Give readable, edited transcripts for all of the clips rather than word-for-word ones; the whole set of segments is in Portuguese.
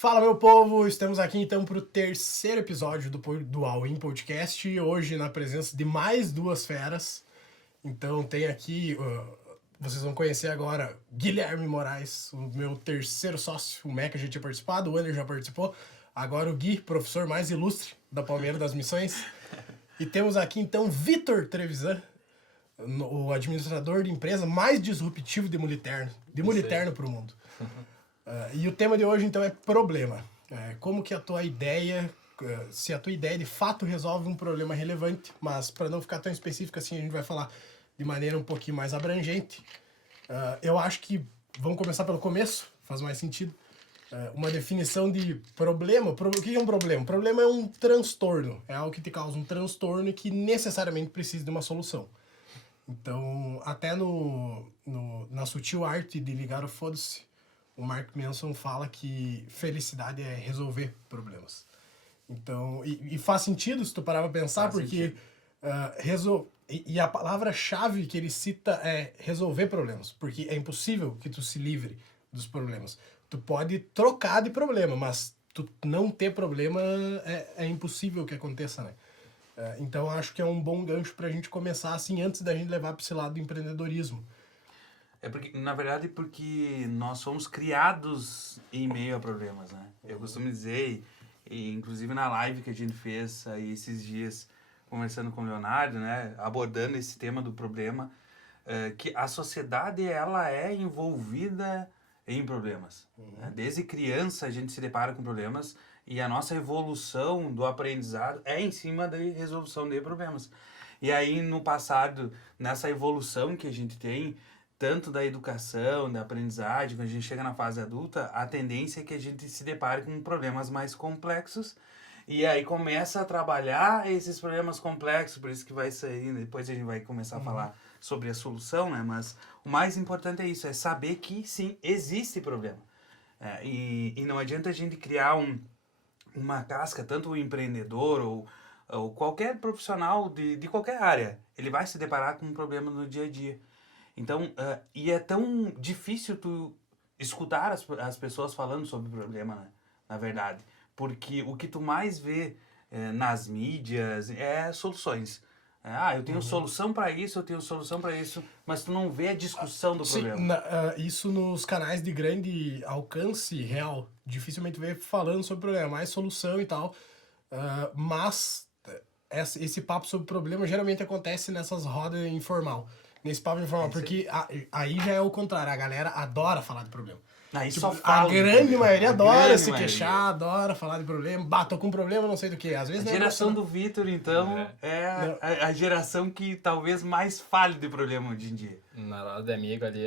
Fala, meu povo! Estamos aqui então para o terceiro episódio do All In Podcast. Hoje na presença de mais duas feras. Então tem aqui, vocês vão conhecer agora Guilherme Moraes, o meu terceiro sócio. O Meca já tinha participado, o Wander já participou. Agora o Gui, professor mais ilustre da Palmeira das Missões. E temos aqui então Vitor Trevisan, o administrador de empresa mais disruptivo de Muliterno para o mundo. E o tema de hoje, então, é problema. Como que a tua ideia, se a tua ideia de fato resolve um problema relevante, mas para não ficar tão específico assim, a gente vai falar de maneira um pouquinho mais abrangente. Eu acho que vamos começar pelo começo, faz mais sentido. Uma definição de problema. O que é um problema? Um problema é um transtorno, é algo que te causa um transtorno e que necessariamente precisa de uma solução. Então, até na sutil arte de ligar o foda-se, o Mark Manson fala que felicidade é resolver problemas. Então, e faz sentido se tu parar pra pensar, porque a palavra-chave que ele cita é resolver problemas, porque é impossível que tu se livre dos problemas. Tu pode trocar de problema, mas tu não ter problema é impossível que aconteça, né? Então, acho que é um bom gancho pra gente começar, assim, antes da gente levar pra esse lado do empreendedorismo. Porque nós somos criados em meio a problemas, né? Eu costumo dizer, e inclusive na live que a gente fez aí esses dias, conversando com o Leonardo, né? Abordando esse tema do problema, que a sociedade, ela é envolvida em problemas. Né? Desde criança a gente se depara com problemas e a nossa evolução do aprendizado é em cima da resolução de problemas. E aí, no passado, nessa evolução que a gente tem, tanto da educação, da aprendizagem, quando a gente chega na fase adulta, a tendência é que a gente se depare com problemas mais complexos e aí começa a trabalhar esses problemas complexos, por isso que vai sair, depois a gente vai começar a falar sobre a solução, né? Mas o mais importante é isso, é saber que sim, existe problema. E não adianta a gente criar uma casca, tanto o empreendedor ou qualquer profissional de qualquer área, ele vai se deparar com um problema no dia a dia. Então, e é tão difícil tu escutar as pessoas falando sobre o problema, né? Na verdade. Porque o que tu mais vê nas mídias é soluções. Eu tenho solução para isso, eu tenho solução para isso, mas tu não vê a discussão do problema. Isso nos canais de grande alcance real. Dificilmente vê falando sobre problema, mais solução e tal. Mas esse papo sobre problema geralmente acontece nessas rodas informal. Nesse papo informal, porque aí já é o contrário, a galera adora falar de problema. Aí Tipo, só fala a grande maioria adora se maioria. queixar, adora falar de problema. Tô com problema, não sei do que. Às vezes A geração do Vitor, então, é a geração que talvez mais fale de problema hoje em dia. Na roda de amigo ali,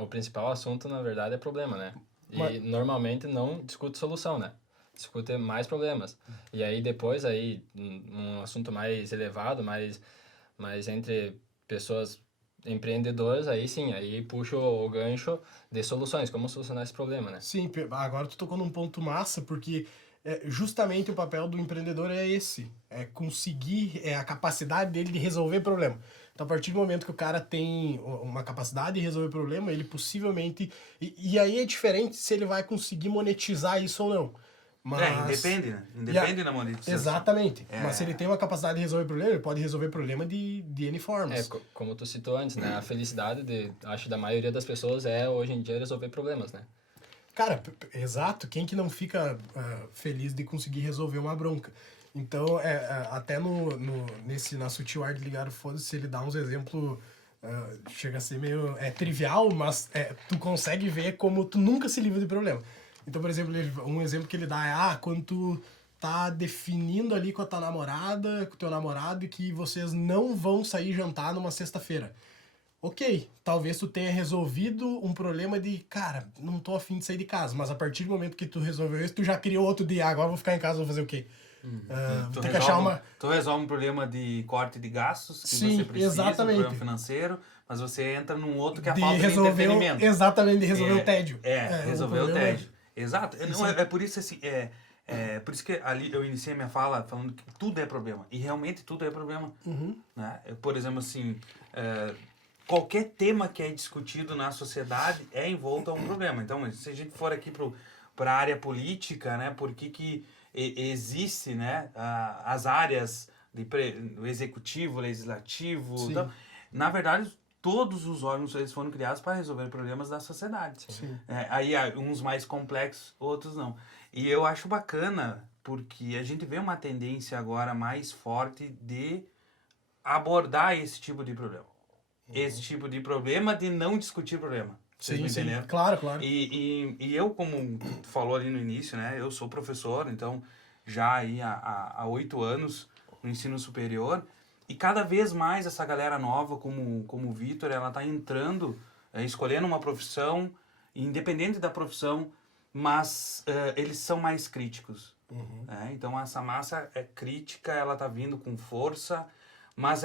o principal assunto, na verdade, é problema, né? E normalmente não discute solução, né? Discute mais problemas. E aí depois, um assunto mais elevado, mais entre pessoas empreendedoras, aí sim, aí puxa o gancho de soluções, como solucionar esse problema, né? Sim, agora tu tocou num ponto massa, porque justamente o papel do empreendedor é esse, é conseguir, a capacidade dele de resolver problema. Então, a partir do momento que o cara tem uma capacidade de resolver problema, ele possivelmente... E aí é diferente se ele vai conseguir monetizar isso ou não. Mas... independe, né? Independe da monetização. Exatamente. Mas se ele tem uma capacidade de resolver problema, ele pode resolver problema de N formas. Como tu citou antes, né? A felicidade, acho, da maioria das pessoas é, hoje em dia, resolver problemas, né? Cara, exato. Quem que não fica feliz de conseguir resolver uma bronca? Então, até na sutil arte de ligar o foda-se, ele dá uns exemplos... chega a ser meio trivial, mas tu consegue ver como tu nunca se livra de problema. Então, por exemplo, um exemplo que ele dá é quando tu tá definindo ali com a tua namorada, com o teu namorado, que vocês não vão sair jantar numa sexta-feira. Ok, talvez tu tenha resolvido um problema de, cara, não tô afim de sair de casa, mas a partir do momento que tu resolveu isso, tu já criou outro dia, agora eu vou ficar em casa, vou fazer o quê? Tu resolve um problema de corte de gastos que você precisa, exatamente. Um problema financeiro, mas você entra num outro que é a falta de entretenimento. Exatamente, de resolver o tédio. Resolver o tédio. Exato. Não, é por isso assim, por isso que ali eu iniciei minha fala falando que tudo é problema. E realmente tudo é problema. Né? Por exemplo, assim, qualquer tema que é discutido na sociedade é envolto a um problema. Então, se a gente for aqui pro para a área política, né? Por que existe, né? As áreas do executivo, legislativo, Sim. então, na verdade, todos os órgãos eles foram criados para resolver problemas da sociedade. Sim. Aí uns mais complexos, outros não. E eu acho bacana porque a gente vê uma tendência agora mais forte de abordar esse tipo de problema. Esse tipo de problema de não discutir problema. Vocês me entenderam? Claro, claro. E eu, como tu falou ali no início, né? Eu sou professor, então já aí há 8 anos no ensino superior. E cada vez mais essa galera nova, como o Vitor, ela tá entrando, escolhendo uma profissão, independente da profissão, mas eles são mais críticos. Então essa massa é crítica, ela tá vindo com força, mas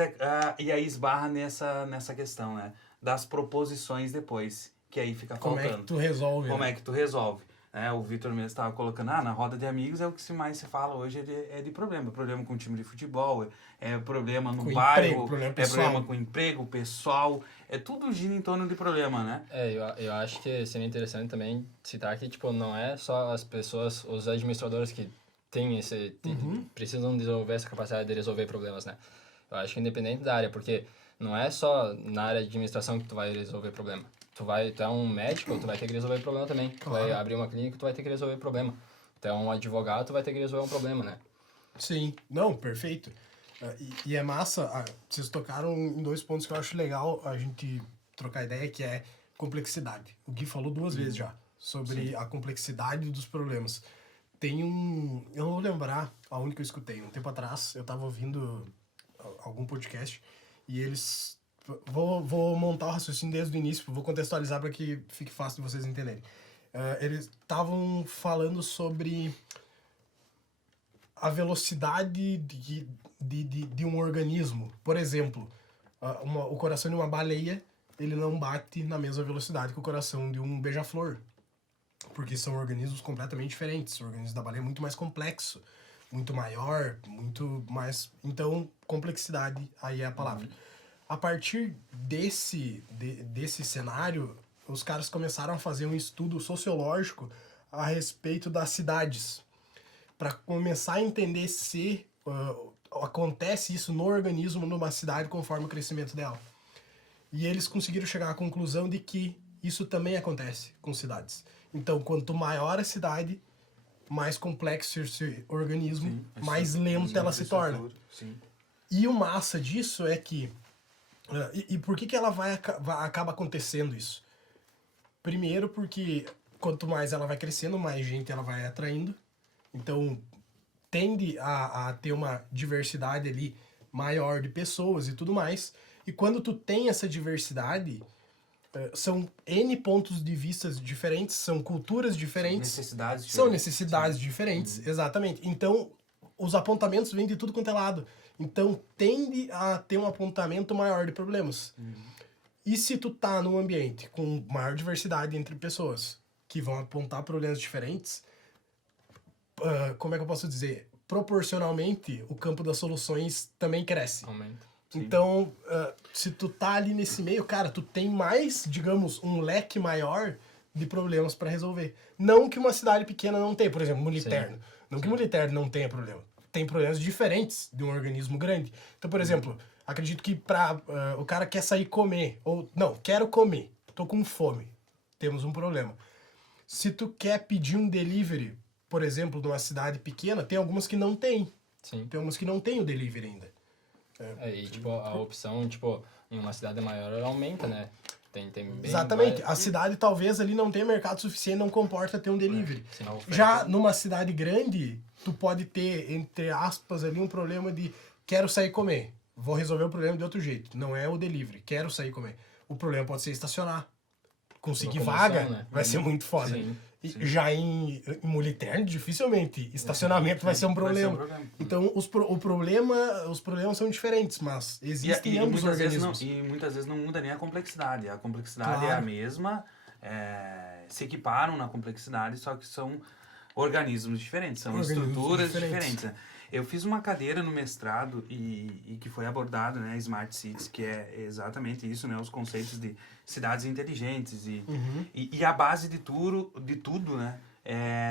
e aí esbarra nessa questão, né? Das proposições depois, que aí fica Como faltando. é que tu resolve? Como né? é que tu resolve? O Vitor mesmo estava colocando, na roda de amigos é o que mais se fala hoje é de problema. Problema com time de futebol, é problema no Com bairro, emprego, problema é pessoal. problema com emprego, pessoal, tudo gira em torno de problema, né? Eu acho que seria interessante também citar que, tipo, não é só as pessoas, os administradores que têm precisam desenvolver essa capacidade de resolver problemas, né? Eu acho que independente da área, porque não é só na área de administração que tu vai resolver problema. Tu é um médico, tu vai ter que resolver problema também. Tu vai abrir uma clínica, tu vai ter que resolver problema. Tu é um advogado, tu vai ter que resolver um problema, né? Sim, não, perfeito. E é massa, vocês tocaram em 2 pontos que eu acho legal a gente trocar ideia, que é complexidade. O Gui falou 2 vezes já sobre a complexidade dos problemas. Tem eu não vou lembrar aonde que eu escutei. Um tempo atrás, eu tava ouvindo algum podcast e eles... Vou montar o raciocínio desde o início, vou contextualizar para que fique fácil de vocês entenderem. Eles estavam falando sobre a velocidade de um organismo. Por exemplo, o coração de uma baleia, ele não bate na mesma velocidade que o coração de um beija-flor. Porque são organismos completamente diferentes. O organismo da baleia é muito mais complexo, muito maior, muito mais... Então, complexidade, aí é a palavra. A partir desse cenário, os caras começaram a fazer um estudo sociológico a respeito das cidades, para começar a entender se acontece isso no organismo, numa cidade, conforme o crescimento dela. E eles conseguiram chegar à conclusão de que isso também acontece com cidades. Então, quanto maior a cidade, mais complexo esse organismo, mais lenta ela se torna. Sim. E o massa disso é que... E por que ela acaba acontecendo isso? Primeiro porque quanto mais ela vai crescendo, mais gente ela vai atraindo. Então, tende a ter uma diversidade ali maior de pessoas e tudo mais. E quando tu tem essa diversidade, são N pontos de vista diferentes, são culturas diferentes. São necessidades diferentes, exatamente. Então, os apontamentos vêm de tudo quanto é lado. Então, tende a ter um apontamento maior de problemas. E se tu tá num ambiente com maior diversidade entre pessoas que vão apontar problemas diferentes, como é que eu posso dizer? Proporcionalmente, o campo das soluções também cresce. Aumenta. Então, se tu tá ali nesse meio, cara, tu tem mais, digamos, um leque maior de problemas para resolver. Não que uma cidade pequena não tenha, por exemplo, Muliterno. Não que Muliterno não tenha problema. Tem problemas diferentes de um organismo grande. Então, por exemplo, acredito que o cara quer sair comer, ou não, quero comer, tô com fome, temos um problema. Se tu quer pedir um delivery, por exemplo, numa cidade pequena, tem algumas que não tem. Sim. Tem algumas que não tem o delivery ainda. E, tipo, a opção, tipo, em uma cidade maior, ela aumenta, né? Tem bem Exatamente. A cidade talvez ali não tenha mercado suficiente, não comporta ter um delivery. Sim. Já numa cidade grande, tu pode ter, entre aspas, ali um problema de quero sair comer. Vou resolver o problema de outro jeito. Não é o delivery. Quero sair comer. O problema pode ser estacionar. Conseguir Locomoção, vaga né? vai ser muito foda. Sim. Já em Muliterno, dificilmente. Estacionamento vai ser um problema. Então, os problemas são diferentes, mas existem e ambos muitas organismos. Vezes não, e muitas vezes não muda nem a complexidade. A complexidade é a Claro. mesma, se equiparam na complexidade, só que são organismos diferentes, são Organismos estruturas diferentes. diferentes. Né? Eu fiz uma cadeira no mestrado e que foi abordado, né, Smart Cities, que é exatamente isso, né, os conceitos de cidades inteligentes e a base de tudo, né,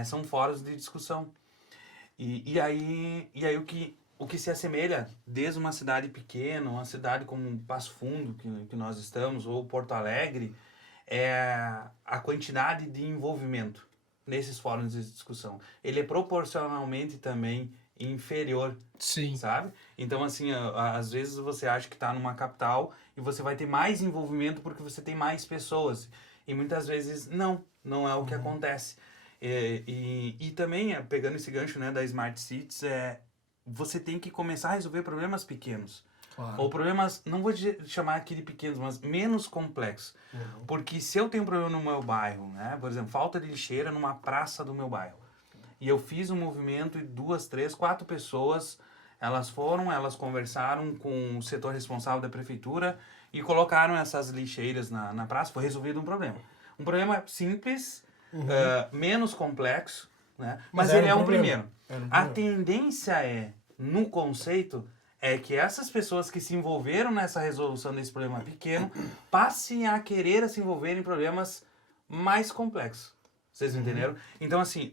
são fóruns de discussão. E aí o que se assemelha desde uma cidade pequena, uma cidade como Passo Fundo, que nós estamos, ou Porto Alegre, é a quantidade de envolvimento nesses fóruns de discussão. Ele é proporcionalmente também inferior, Sim. sabe? Então, assim, às vezes você acha que está numa capital e você vai ter mais envolvimento porque você tem mais pessoas. E muitas vezes não é o que acontece. E também, pegando esse gancho, né, da Smart Cities, você tem que começar a resolver problemas pequenos. Claro. Ou problemas, não vou chamar aqui de pequenos, mas menos complexos. Porque se eu tenho um problema no meu bairro, né, por exemplo, falta de lixeira numa praça do meu bairro, e eu fiz um movimento e 2, 3, 4 pessoas, elas conversaram com o setor responsável da prefeitura e colocaram essas lixeiras na praça, foi resolvido um problema. Um problema simples, menos complexo, né? Mas ele é um primeiro. A tendência no conceito, é que essas pessoas que se envolveram nessa resolução desse problema pequeno passem a querer se envolver em problemas mais complexos. Vocês entenderam? Então, assim,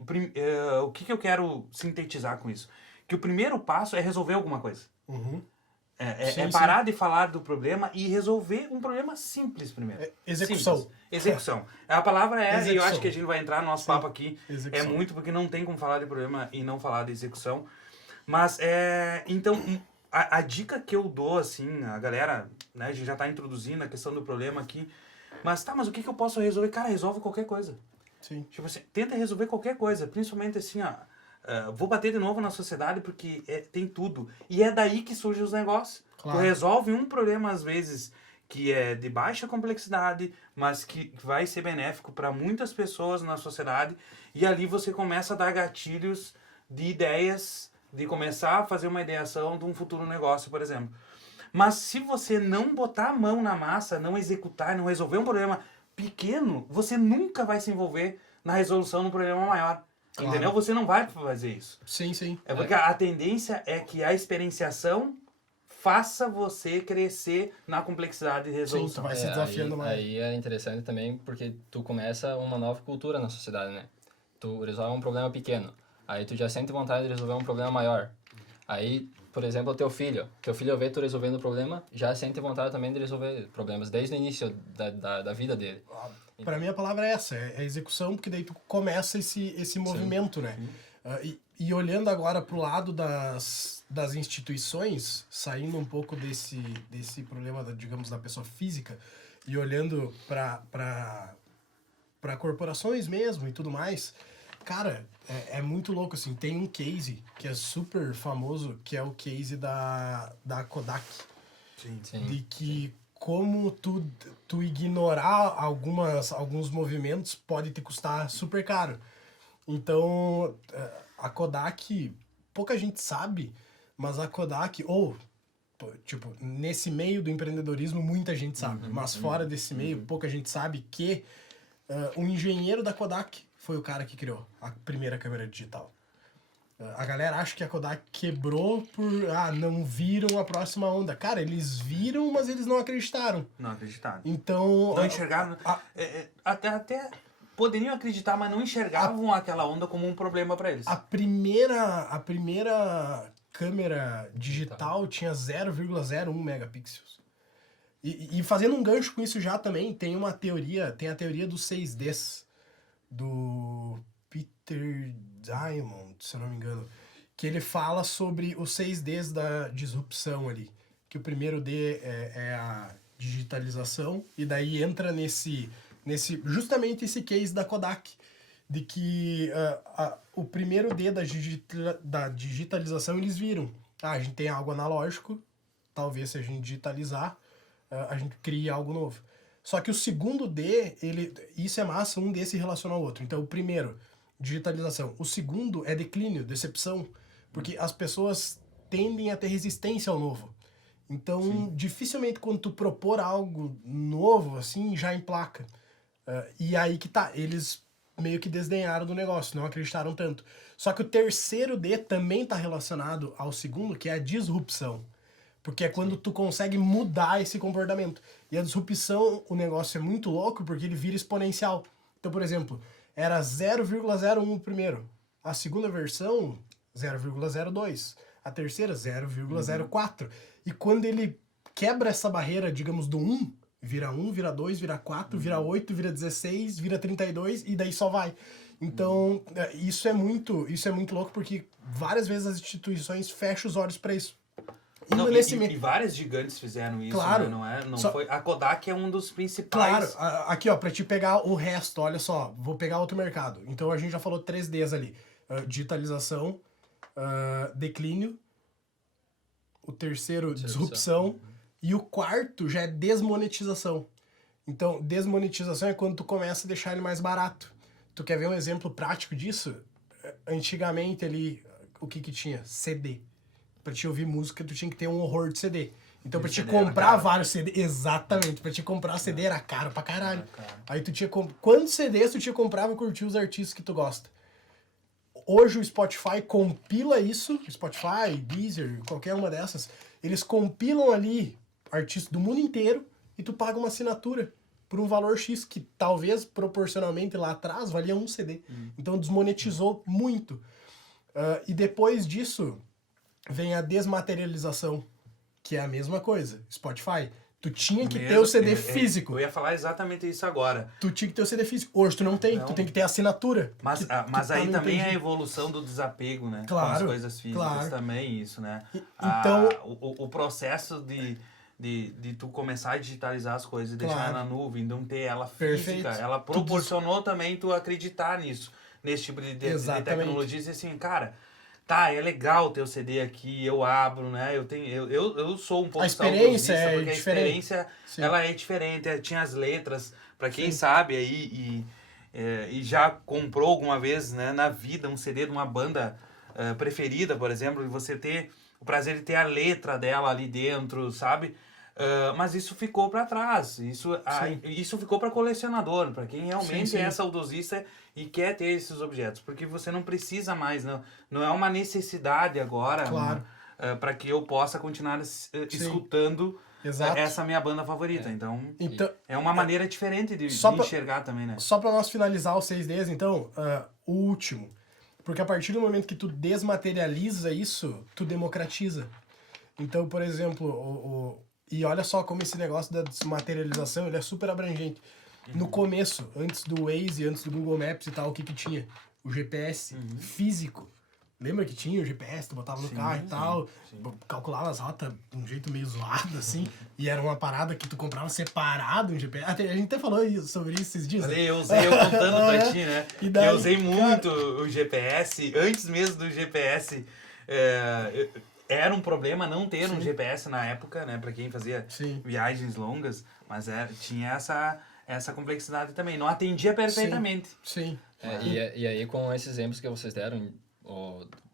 o que eu quero sintetizar com isso? Que o primeiro passo é resolver alguma coisa. Sim, parar de falar do problema e resolver um problema simples primeiro. Execução. Simples. Execução. A palavra Execução. E eu acho que a gente vai entrar no nosso papo aqui. Execução. É muito porque não tem como falar de problema e não falar de execução. Mas, então, a dica que eu dou, assim, a galera, né, a gente já está introduzindo a questão do problema aqui. Mas o que eu posso resolver? Cara, resolve qualquer coisa. Sim. Tipo assim, tenta resolver qualquer coisa, principalmente assim, vou bater de novo na sociedade porque tem tudo. E é daí que surgem os negócios. Claro. Tu resolve um problema, às vezes, que é de baixa complexidade, mas que vai ser benéfico para muitas pessoas na sociedade. E ali você começa a dar gatilhos de ideias, de começar a fazer uma ideação de um futuro negócio, por exemplo. Mas se você não botar a mão na massa, não executar, não resolver um problema pequeno, você nunca vai se envolver na resolução de um problema maior. Claro. Entendeu? Você não vai fazer isso. Sim, sim. É porque a tendência é que a experienciação faça você crescer na complexidade de resolução. Sim, tu vai se desafiando mais. Aí é interessante também porque tu começa uma nova cultura na sociedade, né? Tu resolve um problema pequeno, aí tu já sente vontade de resolver um problema maior. Aí, por exemplo, o teu filho vê tu resolvendo o problema, já sente vontade também de resolver problemas desde o início da vida dele. Para mim a palavra é essa, é execução, porque daí tu começa esse movimento, né? E olhando agora pro lado das instituições, saindo um pouco desse problema, digamos, da pessoa física, e olhando para corporações mesmo e tudo mais, cara, é muito louco, assim. Tem um case que é super famoso, que é o case da Kodak. Sim. De que como tu ignorar alguns movimentos pode te custar super caro. Então, a Kodak, pouca gente sabe, mas a Kodak, tipo, nesse meio do empreendedorismo muita gente sabe, mas fora desse meio, pouca gente sabe que o engenheiro da Kodak foi o cara que criou a primeira câmera digital. A galera acha que a Kodak quebrou por... não viram a próxima onda. Cara, eles viram, mas eles não acreditaram. Não acreditaram. Então... Não enxergaram. Até poderiam acreditar, mas não enxergavam aquela onda como um problema para eles. A primeira câmera digital tinha 0,01 megapixels. E fazendo um gancho com isso já também, tem a teoria dos 6Ds, do Peter Diamond, se eu não me engano, que ele fala sobre os 6Ds da disrupção ali. Que o primeiro D é a digitalização, e daí entra justamente esse case da Kodak, de que o primeiro D da digitalização eles viram. A gente tem algo analógico, talvez se a gente digitalizar, a gente cria algo novo. Só que o segundo D, isso é massa, um D se relaciona ao outro. Então, o primeiro, digitalização. O segundo é declínio, decepção, porque as pessoas tendem a ter resistência ao novo. Então, dificilmente quando tu propor algo novo, assim, já emplaca. E aí que tá, eles meio que desdenharam do negócio, não acreditaram tanto. Só que o terceiro D também tá relacionado ao segundo, que é a disrupção. Porque é quando tu consegue mudar esse comportamento. E a disrupção, o negócio é muito louco porque ele vira exponencial. Então, por exemplo, era 0,01 o primeiro. A segunda versão, 0,02. A terceira, 0,04. E quando ele quebra essa barreira, digamos, do 1, vira 1, vira 2, vira 4, vira 8, vira 16, vira 32 e daí só vai. Então, isso é muito louco porque várias vezes as instituições fecham os olhos para isso. Não, e várias gigantes fizeram isso, claro, né? Não foi, a Kodak é um dos principais. Claro, aqui ó, pra te pegar o resto, olha só, vou pegar outro mercado. Então a gente já falou 3Ds ali. Digitalização, declínio, o terceiro, disrupção, e o quarto já é desmonetização. Então, desmonetização é quando tu começa a deixar ele mais barato. Tu quer ver um exemplo prático disso? Antigamente ali, o que tinha? CD. Pra te ouvir música, tu tinha que ter um horror de CD. Então, pra te comprar vários CD... Exatamente. Pra te comprar CD era caro pra caralho. Aí tu tinha... Quantos CDs tu tinha comprava e curtia os artistas que tu gosta? Hoje o Spotify compila isso. Spotify, Deezer, qualquer uma dessas. Eles compilam ali artistas do mundo inteiro e tu paga uma assinatura por um valor X que talvez proporcionalmente lá atrás valia um CD. Então desmonetizou muito. E depois disso vem a desmaterialização, que é a mesma coisa. Spotify, tu tinha que ter o CD físico. Eu ia falar exatamente isso agora. Tu tinha que ter o CD físico. Hoje tu não tem, tu tem que ter assinatura. Mas aí também é a evolução do desapego, né? Claro, com as coisas físicas também, isso, né? Então, o processo de tu começar a digitalizar as coisas e deixar na nuvem, não ter ela física, ela proporcionou também tu acreditar nisso, nesse tipo de tecnologia, e assim, cara, tá, é legal ter o CD aqui, eu abro, né? Eu sou um pouco saudosista, porque a experiência ela é diferente, tinha as letras, pra quem sabe aí e já comprou alguma vez, né, na vida um CD de uma banda preferida, por exemplo, e você ter o prazer de ter a letra dela ali dentro, sabe? Mas isso ficou para trás, isso ficou para colecionador, para quem realmente é saudosista e quer ter esses objetos, porque você não precisa mais, não é uma necessidade agora, para que eu possa continuar escutando essa minha banda favorita. Então é uma maneira diferente de enxergar também, né? Só para nós finalizar os 6Ds, então, o último. Porque a partir do momento que tu desmaterializa isso, tu democratiza. Então, por exemplo, e olha só como esse negócio da desmaterialização, ele é super abrangente. No começo, antes do Waze, antes do Google Maps e tal, o que tinha? O GPS físico. Lembra que tinha o GPS, tu botava no carro e tal, calculava as rotas de um jeito meio zoado, assim, e era uma parada que tu comprava separado um GPS. A gente até falou sobre isso esses dias. Eu contando pra ti, né? Daí, eu usei muito o GPS, antes mesmo do GPS. Era um problema não ter um GPS na época, né? Pra quem fazia viagens longas, mas tinha essa complexidade também. Não atendia perfeitamente. Sim. E aí, com esses exemplos que vocês deram,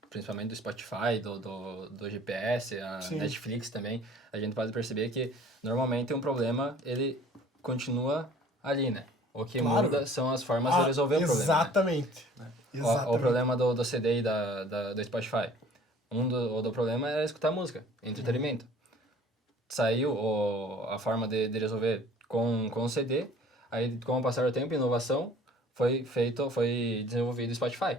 principalmente do Spotify, do GPS, a Netflix também, a gente pode perceber que normalmente um problema, ele continua ali, né? O que muda são as formas de resolver o problema. Exatamente. Né? O problema do CD e do Spotify. Do problema era escutar música, entretenimento. Saiu a forma de resolver com o CD, aí com o passar do tempo, inovação, foi desenvolvido o Spotify.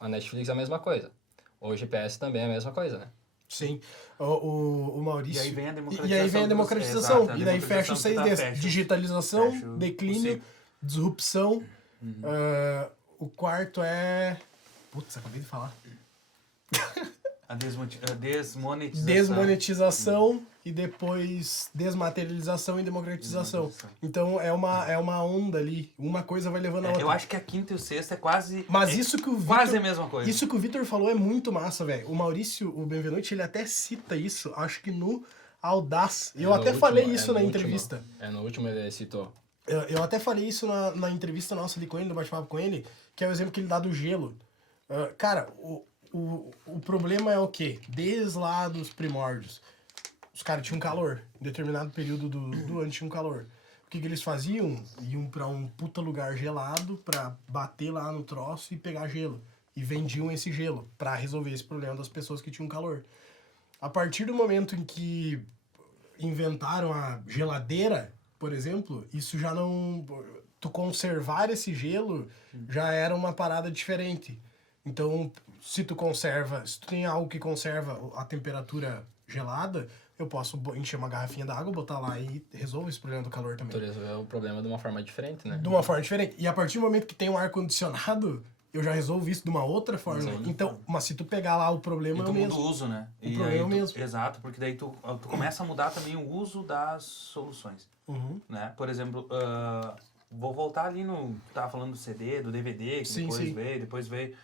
A Netflix é a mesma coisa. O GPS também é a mesma coisa, né? Sim. O Maurício... E aí vem a democratização. E daí fecha os 6Ds. Digitalização, declínio, disrupção. O quarto é... Putz, acabei de falar. A desmonetização. Desmonetização e depois desmaterialização e democratização. Então é uma onda ali. Uma coisa vai levando a outra. Eu acho que a quinta e o sexto é quase. Mas isso que o Victor, quase a mesma coisa. Isso que o Victor falou é muito massa, velho. O Maurício, o Benvenuti, ele até cita isso, acho que no Audaz. Eu até falei isso na entrevista. No último ele citou. Eu até falei isso na entrevista nossa ali com ele, no bate-papo com ele, que é o exemplo que ele dá do gelo. Cara, o problema é o quê? Desde lá dos primórdios. Os caras tinham calor. Em determinado período do ano tinham calor. O que eles faziam? Iam pra um puta lugar gelado pra bater lá no troço e pegar gelo. E vendiam esse gelo pra resolver esse problema das pessoas que tinham calor. A partir do momento em que inventaram a geladeira, por exemplo, isso já não... tu conservar esse gelo já era uma parada diferente. Então, se tu tem algo que conserva a temperatura gelada, eu posso encher uma garrafinha d'água, botar lá e resolve esse problema do calor também. Tu resolveu o problema de uma forma diferente, né? De uma forma diferente. E a partir do momento que tem um ar-condicionado, eu já resolvo isso de uma outra forma. Sim. Então, mas se tu pegar lá o problema E é tu o muda mesmo. o uso, né? O problema é o mesmo. Exato, porque daí tu começa a mudar também o uso das soluções. Né? Por exemplo, vou voltar ali no... Tu tava falando do CD, do DVD, que Sim, depois veio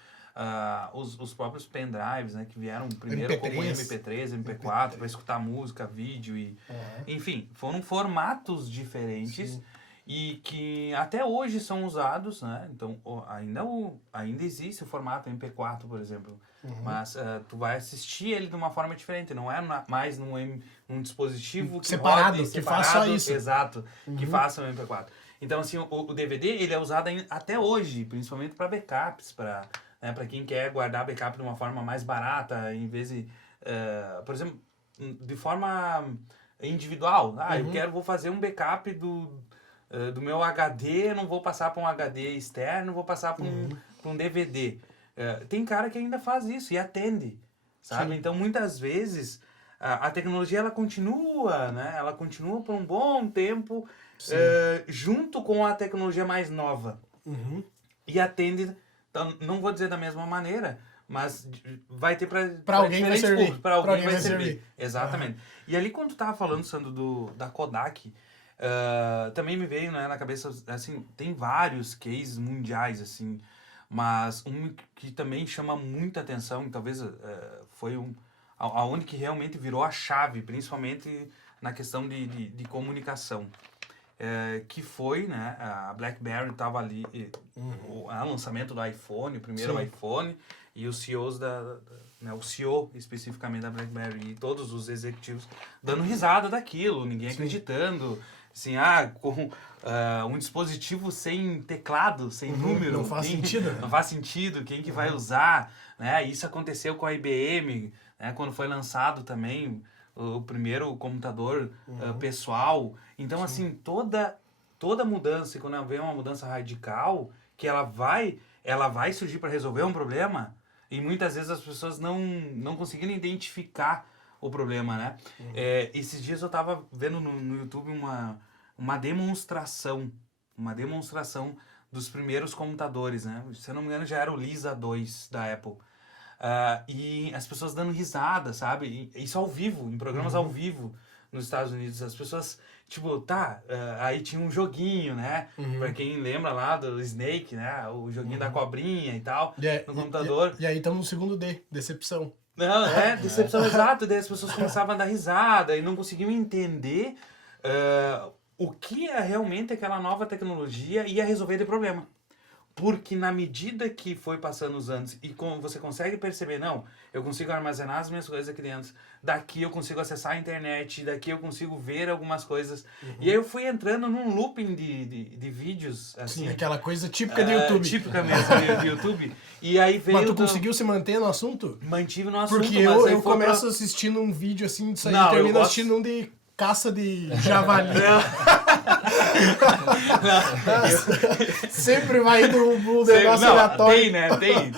os próprios pendrives, né? Que vieram primeiro MP3. como MP3, MP4, para escutar música, vídeo e... Enfim, foram formatos diferentes. Sim. E que até hoje são usados, né? Então, ainda existe o formato MP4, por exemplo. Mas tu vai assistir ele de uma forma diferente. Não é mais num dispositivo que separado, que faça só isso. Exato, que faça o MP4. Então, assim, o DVD, ele é usado até hoje, principalmente para backups, para quem quer guardar backup de uma forma mais barata, em vez de... por exemplo, de forma individual. Vou fazer um backup do meu HD, não vou passar para um HD externo, vou passar para um DVD. Tem cara que ainda faz isso e atende, sabe? Sim. Então, muitas vezes, a tecnologia, ela continua, né? Ela continua por um bom tempo junto com a tecnologia mais nova. E atende, então, não vou dizer da mesma maneira, mas vai ter para alguém vai servir. Para alguém vai servir. Exatamente. E ali, quando tu tava falando, Sandro, da Kodak, também me veio, né, na cabeça, assim, tem vários cases mundiais, assim, mas um que também chama muita atenção, e talvez foi aonde que realmente virou a chave, principalmente na questão de comunicação. Que foi, né, a BlackBerry estava ali, o lançamento do iPhone, o primeiro iPhone, e os CEOs o CEO especificamente da BlackBerry e todos os executivos dando risada daquilo, ninguém acreditando, assim, com um dispositivo sem teclado, sem número. Não faz sentido. Não faz sentido, quem que vai usar, né? Isso aconteceu com a IBM, né, quando foi lançado também o primeiro computador pessoal. Então, assim, toda mudança, e quando vem uma mudança radical, que ela vai surgir para resolver um problema, e muitas vezes as pessoas não conseguiram identificar o problema, né? Esses dias eu tava vendo no YouTube uma demonstração dos primeiros computadores, né? Se eu não me engano, já era o Lisa 2 da Apple. E as pessoas dando risada, sabe? Isso ao vivo, em programas ao vivo nos Estados Unidos. As pessoas, tipo, aí tinha um joguinho, né? Pra quem lembra lá do Snake, né? O joguinho da cobrinha e tal, no computador. E aí estamos no segundo D, decepção. Não, decepção exata. Daí as pessoas começavam a dar risada e não conseguiam entender o que realmente aquela nova tecnologia ia resolver de problema. Porque na medida que foi passando os anos e você consegue perceber, eu consigo armazenar as minhas coisas aqui dentro, daqui eu consigo acessar a internet, daqui eu consigo ver algumas coisas. E aí eu fui entrando num looping de vídeos, assim. Sim, aquela coisa típica do YouTube. Típica mesmo do YouTube. E aí veio... Mas tu conseguiu se manter no assunto? Mantive no assunto, porque mas eu começo assistindo um vídeo assim disso aí, termino assistindo um de caça de javali. Sempre vai indo um negócio aleatório. Tem, né? Tem.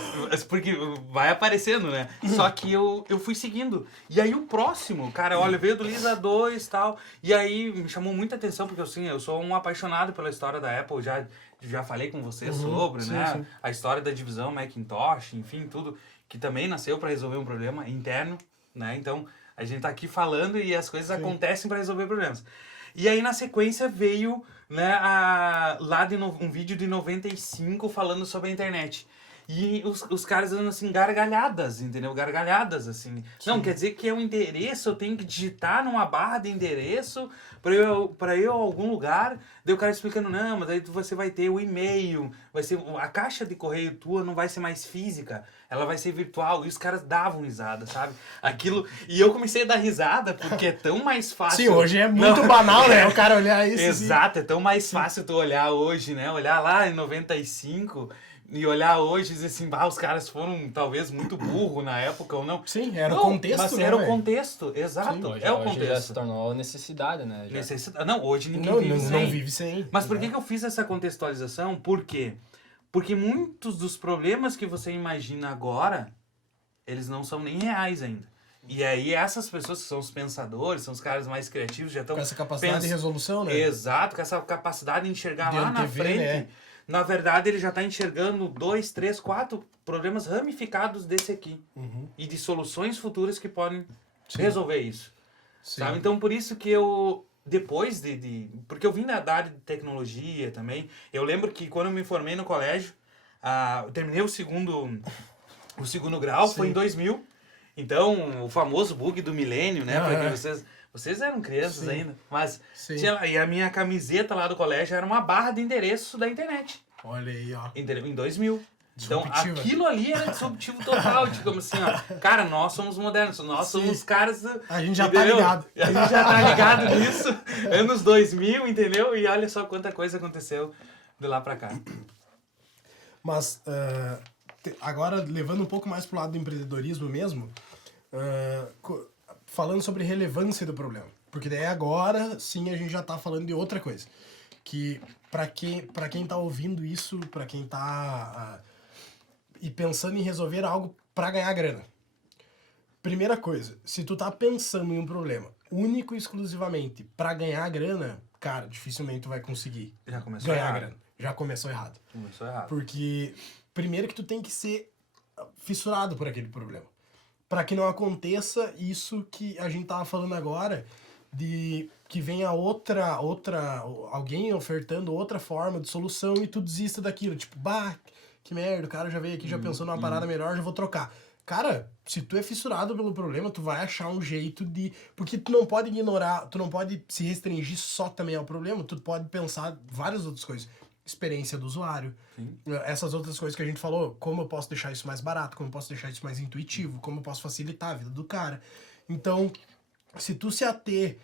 Porque vai aparecendo, né? Só que eu fui seguindo. E aí o próximo, cara, olha, veio do Lisa 2 e tal. E aí me chamou muita atenção, porque assim, eu sou um apaixonado pela história da Apple. Já falei com você sobre, né? Sim. A história da divisão Macintosh, enfim, tudo. Que também nasceu para resolver um problema interno, né? Então, a gente tá aqui falando e as coisas acontecem para resolver problemas. E aí, na sequência, veio, né, um vídeo de 95 falando sobre a internet. E os caras dando, assim, gargalhadas, entendeu? Gargalhadas, assim. Sim. Não, quer dizer que é um endereço, eu tenho que digitar numa barra de endereço pra eu a algum lugar. Daí o cara explicando, não, mas aí você vai ter o e-mail, a caixa de correio tua não vai ser mais física, ela vai ser virtual. E os caras davam risada, sabe? Aquilo... E eu comecei a dar risada porque é tão mais fácil... Sim, hoje é muito banal, né? O cara olhar isso. Exato, é tão mais fácil tu olhar hoje, né? Olhar lá em 95... e olhar hoje e dizer assim, os caras foram talvez muito burro na época ou não. Sim, era o Não, contexto, mas né, era o velho? contexto, exato, Hoje, é o hoje já se contexto. tornou necessidade, né? Já. Não, hoje ninguém Não, vive não, sem. não vive sem. Mas por que eu fiz essa contextualização? Por quê? Porque muitos dos problemas que você imagina agora, eles não são nem reais ainda. E aí essas pessoas que são os pensadores, são os caras mais criativos, já estão... Com essa capacidade de resolução, né? Exato, com essa capacidade de enxergar De lá na antever, frente. né? Na verdade, ele já está enxergando 2, 3, 4 problemas ramificados desse aqui. E de soluções futuras que podem resolver isso. Sim. Sabe? Então, por isso que eu, depois porque eu vim da área de tecnologia também, eu lembro que quando eu me formei no colégio, eu terminei o segundo grau, foi em 2000. Então, o famoso bug do milênio, né? Porque vocês eram crianças ainda, mas tinha lá, e a minha camiseta lá do colégio era uma barra de endereço da internet. Olha aí, ó. Em 2000. Então, Disruptiva. aquilo ali era disruptivo total, tipo assim, ó, cara, nós somos modernos, nós somos caras... A gente já entendeu? tá ligado. A gente já tá ligado nisso, anos 2000, entendeu? E olha só quanta coisa aconteceu de lá pra cá. Mas, agora, levando um pouco mais pro lado do empreendedorismo mesmo, falando sobre relevância do problema. Porque daí agora, sim, a gente já tá falando de outra coisa. Que, pra quem tá ouvindo isso, pra quem tá... e pensando em resolver algo pra ganhar grana. Primeira coisa, se tu tá pensando em um problema único e exclusivamente pra ganhar grana, cara, dificilmente tu vai conseguir Já começou ganhar errado. grana. Já começou errado. Começou errado. Porque, primeiro que tu tem que ser fissurado por aquele problema. Pra que não aconteça isso que a gente tava falando agora, de que venha alguém ofertando outra forma de solução e tu desista daquilo. Tipo, que merda, o cara já veio aqui, já pensou numa parada melhor, já vou trocar. Cara, se tu é fissurado pelo problema, tu vai achar um jeito de... Porque tu não pode ignorar, tu não pode se restringir só também ao problema, tu pode pensar várias outras coisas. Experiência do usuário, essas outras coisas que a gente falou, como eu posso deixar isso mais barato, como eu posso deixar isso mais intuitivo, como eu posso facilitar a vida do cara. Então, se tu se ater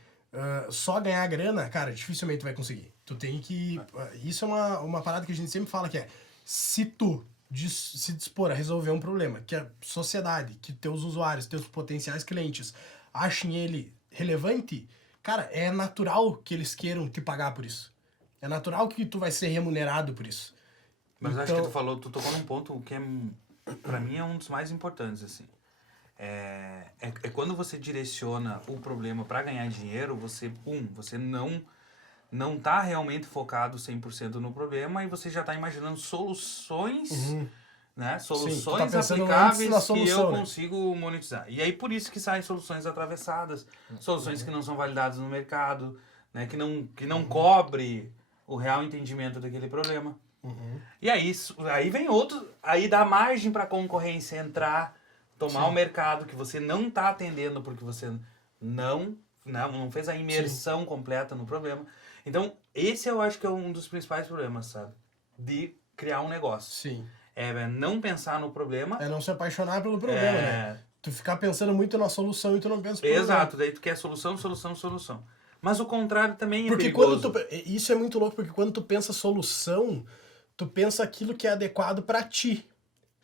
só a ganhar grana, cara, dificilmente tu vai conseguir. Tu tem que... isso é uma parada que a gente sempre fala, que é, se tu se dispor a resolver um problema, que a sociedade, que teus usuários, teus potenciais clientes achem ele relevante, cara, é natural que eles queiram te pagar por isso. É natural que tu vai ser remunerado por isso. Mas acho que tu tocou num ponto que pra mim é um dos mais importantes, assim. É quando você direciona o problema pra ganhar dinheiro, você não tá realmente focado 100% no problema e você já tá imaginando soluções, né? Soluções pensando aplicáveis antes na que eu solução, né? consigo monetizar. E aí por isso que saem soluções atravessadas, soluções que não são validadas no mercado, né? Que não cobre o real entendimento daquele problema. E aí vem outro, aí dá margem para a concorrência entrar, tomar o mercado que você não está atendendo porque você não fez a imersão completa no problema. Então, esse eu acho que é um dos principais problemas, sabe? De criar um negócio. Sim. É não pensar no problema. É não se apaixonar pelo problema, né? Tu ficar pensando muito na solução e tu não pensa no problema. Exato, daí tu quer solução. Mas o contrário também é porque perigoso. isso é muito louco, porque quando tu pensa solução, tu pensa aquilo que é adequado pra ti.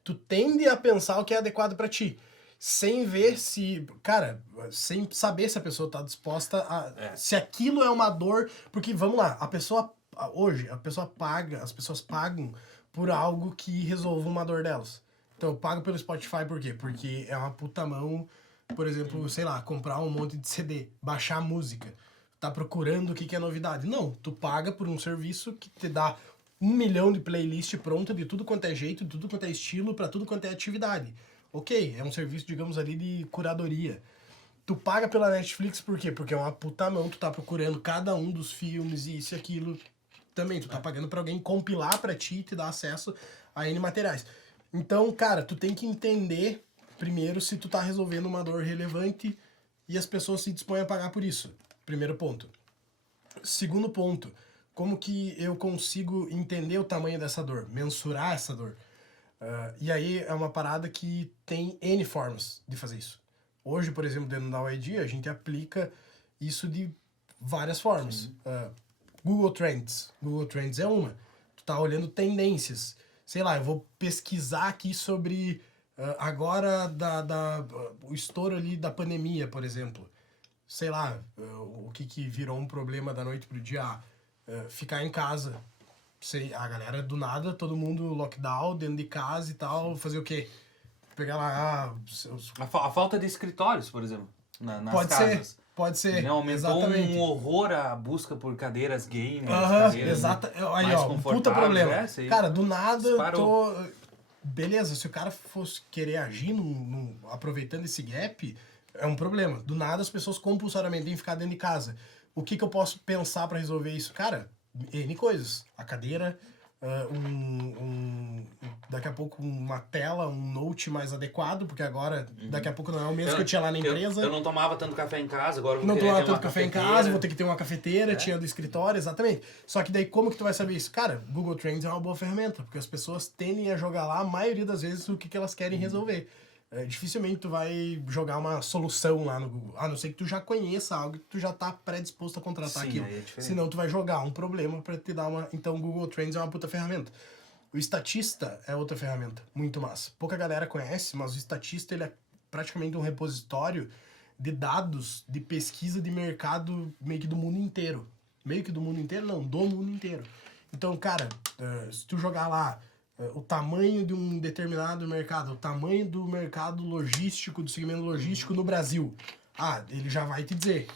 Tu tende a pensar o que é adequado pra ti. Sem ver se... Cara, sem saber se a pessoa tá disposta a... Se aquilo é uma dor... Porque, vamos lá, hoje, as pessoas pagam por algo que resolva uma dor delas. Então, eu pago pelo Spotify por quê? Porque é uma puta mão, por exemplo, sei lá, comprar um monte de CD, baixar música. Tá procurando o que é novidade. Não, tu paga por um serviço que te dá 1 milhão de playlist pronta de tudo quanto é jeito, de tudo quanto é estilo, pra tudo quanto é atividade. Ok, é um serviço, digamos ali, de curadoria. Tu paga pela Netflix por quê? Porque é uma puta mão, tu tá procurando cada um dos filmes e isso e aquilo. Também, tu tá pagando pra alguém compilar pra ti e te dar acesso a N materiais. Então, cara, tu tem que entender, primeiro, se tu tá resolvendo uma dor relevante e as pessoas se dispõem a pagar por isso. Primeiro ponto. Segundo ponto, como que eu consigo entender o tamanho dessa dor? Mensurar essa dor? E aí é uma parada que tem N formas de fazer isso. Hoje, por exemplo, dentro da UID, a gente aplica isso de várias formas. Google Trends. Google Trends é uma. Tu tá olhando tendências. sei lá, eu vou pesquisar aqui sobre agora o estouro ali da pandemia, por exemplo. Sei lá, o que virou um problema da noite pro dia, ficar em casa. Sei, a galera do nada, todo mundo lockdown, dentro de casa e tal, fazer o quê? Pegar lá, A falta de escritórios, por exemplo, nas pode casas. ser, pode ser. Não, aumentou exatamente. um horror a busca por cadeiras gamers, Aham, cadeiras exata. Aí, mais ó, um puta confortáveis. problema. Isso aí Cara, do nada, disparou. beleza, se o cara fosse querer agir aproveitando esse gap, é um problema. Do nada as pessoas compulsoriamente têm que ficar dentro de casa. O que eu posso pensar pra resolver isso? Cara, N coisas. A cadeira, daqui a pouco uma tela, um note mais adequado, porque agora, daqui a pouco não é o mesmo que eu tinha lá na empresa. Eu não tomava tanto café em casa, agora eu vou Não querer tomava ter uma tanto café em cafeteira. casa, vou ter que ter uma cafeteira, tinha do escritório, exatamente. Só que daí como que tu vai saber isso? Cara, Google Trends é uma boa ferramenta, porque as pessoas tendem a jogar lá, a maioria das vezes, o que elas querem resolver. Dificilmente tu vai jogar uma solução lá no Google, a não ser que tu já conheça algo que tu já tá predisposto a contratar Sim, aquilo. aí é diferente. Senão tu vai jogar um problema pra te dar uma... Então o Google Trends é uma puta ferramenta. O Statista é outra ferramenta, muito massa. Pouca galera conhece, mas o Statista ele é praticamente um repositório de dados de pesquisa de mercado meio que do mundo inteiro. Meio que do mundo inteiro, não, do mundo inteiro. Então, cara, se tu jogar lá o tamanho de um determinado mercado, o tamanho do mercado logístico, do segmento logístico no Brasil, ele já vai te dizer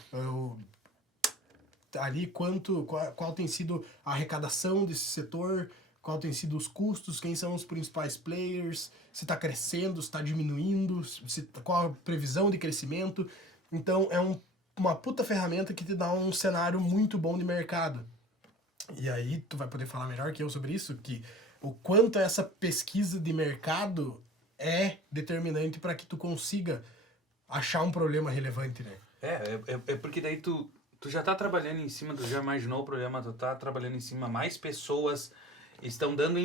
ali qual tem sido a arrecadação desse setor, qual tem sido os custos, quem são os principais players, se está crescendo, se está diminuindo, qual a previsão de crescimento. Então é uma puta ferramenta que te dá um cenário muito bom de mercado. E aí tu vai poder falar melhor que eu sobre isso, que o quanto essa pesquisa de mercado é determinante para que tu consiga achar um problema relevante, né? É porque daí tu já tá trabalhando em cima, tu já imaginou o problema, tu tá trabalhando em cima, mais pessoas estão dando